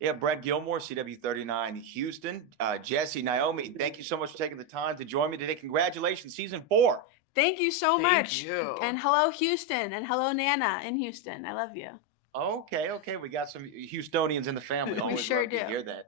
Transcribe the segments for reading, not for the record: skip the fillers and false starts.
Yeah, Brett Gilmore, CW39 Houston. Jessie, Naomi, thank you so much for taking the time to join me today. Congratulations, season 4. Thank you so Thank much. you. And hello, Houston. And hello, Nana in Houston. I love you. Okay, we got some Houstonians in the family. We Always sure love to do. hear that.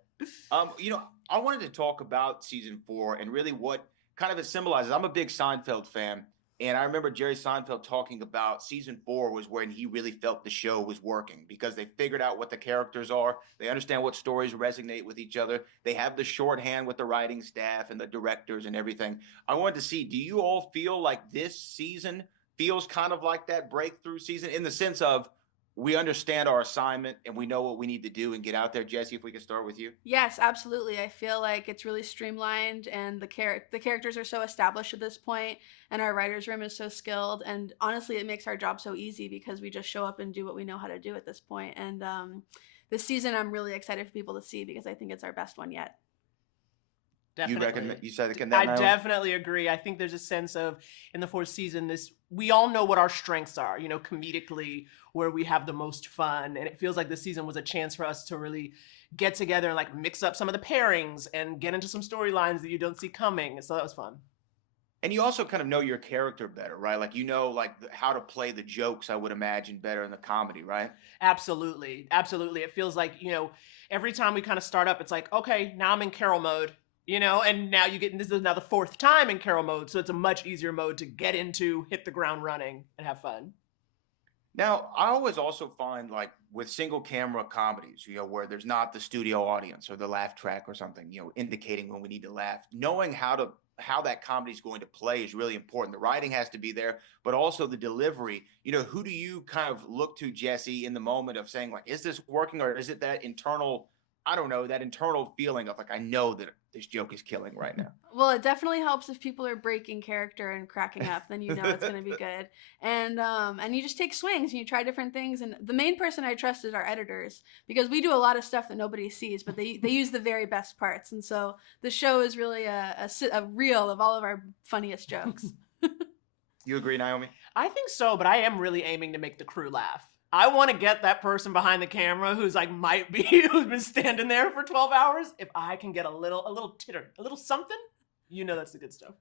I wanted to talk about season 4 and really what kind of it symbolizes. I'm a big Seinfeld fan, and I remember Jerry Seinfeld talking about season 4 was when he really felt the show was working because they figured out what the characters are. They understand what stories resonate with each other. They have the shorthand with the writing staff and the directors and everything. I wanted to see, do you all feel like this season feels kind of like that breakthrough season in the sense of we understand our assignment and we know what we need to do and get out there? Jessie, if we can start with you. Yes, absolutely. I feel like it's really streamlined, and the characters are so established at this point, and our writers' room is so skilled. And honestly, it makes our job so easy because we just show up and do what we know how to do at this point. And this season, I'm really excited for people to see because I think it's our best one yet. You Definitely. recommend you said that, I Naomi? definitely agree. I think there's a sense of in the fourth season, we all know what our strengths are, comedically, where we have the most fun. And it feels like this season was a chance for us to really get together and like mix up some of the pairings and get into some storylines that you don't see coming. So that was fun. And you also kind of know your character better, right? Like like how to play the jokes, I would imagine, better in the comedy, right? Absolutely. Absolutely. It feels like, every time we kind of start up, it's like, okay, now I'm in Carol mode. And now this is now the fourth time in Carol mode, so it's a much easier mode to get into, hit the ground running, and have fun. Now, I always also find like with single camera comedies, where there's not the studio audience or the laugh track or something, indicating when we need to laugh, knowing how that comedy is going to play is really important. The writing has to be there, but also the delivery. Who do you kind of look to, Jessie, in the moment of saying like, is this working, or is it that internal, I don't know, that internal feeling of like, I know that this joke is killing right now? Well, it definitely helps if people are breaking character and cracking up. Then you know it's going to be good. And you just take swings and you try different things. And the main person I trust is our editors because we do a lot of stuff that nobody sees, but they use the very best parts. And so the show is really a reel of all of our funniest jokes. You agree, Naomi? I think so, but I am really aiming to make the crew laugh. I want to get that person behind the camera who's like who's been standing there for 12 hours. If I can get a little titter, a little something, that's the good stuff.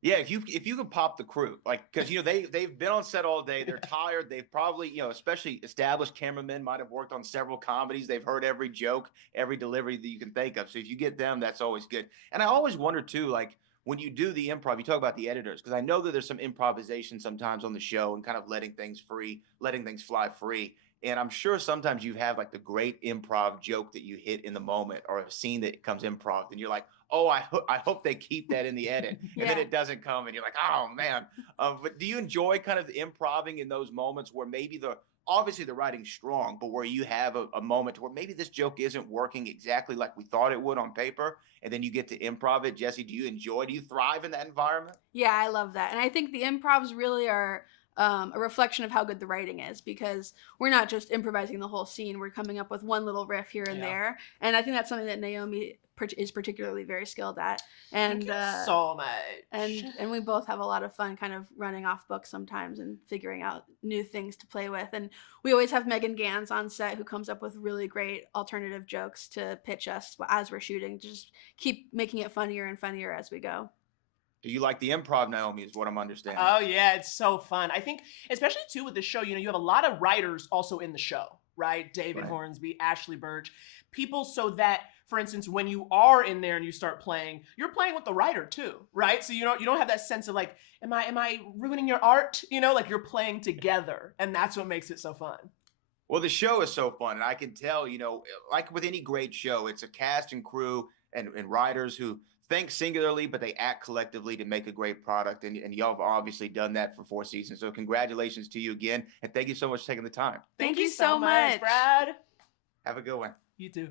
Yeah, if you can pop the crew, like, because they've been on set all day, they're tired, they've probably, especially established cameramen might have worked on several comedies, they've heard every joke, every delivery that you can think of. So if you get them, that's always good. And I always wonder too, like when you do the improv, you talk about the editors, because I know that there's some improvisation sometimes on the show and kind of letting things fly free. And I'm sure sometimes you have like the great improv joke that you hit in the moment, or a scene that comes improv, and you're like, oh, I hope they keep that in the edit. And then Yeah. it doesn't come, and you're like, oh man. But do you enjoy kind of the improving in those moments where maybe obviously the writing's strong, but where you have a moment where maybe this joke isn't working exactly like we thought it would on paper, and then you get to improv it? Jessie, do you thrive in that environment? Yeah, I love that. And I think the improvs really are a reflection of how good the writing is because we're not just improvising the whole scene. We're coming up with one little riff here and Yeah. there. And I think that's something that Naomi is particularly very skilled at. Thank And you so much. and we both have a lot of fun kind of running off books sometimes and figuring out new things to play with. And we always have Megan Gans on set who comes up with really great alternative jokes to pitch us as we're shooting to just keep making it funnier and funnier as we go. Do you like the improv, Naomi, is what I'm understanding? Oh yeah, it's so fun. I think, especially too with the show, you have a lot of writers also in the show, right? David Right. Hornsby, Ashley Birch, people so that, for instance, when you are in there and you start playing, you're playing with the writer too, right? So you don't have that sense of like, am I ruining your art? Like you're playing together, and that's what makes it so fun. Well, the show is so fun, and I can tell, like with any great show, it's a cast and crew and writers who think singularly, but they act collectively to make a great product. And y'all have obviously done that for 4 seasons. So congratulations to you again, and thank you so much for taking the time. Thank you so much. Brad. Have a good one. You too.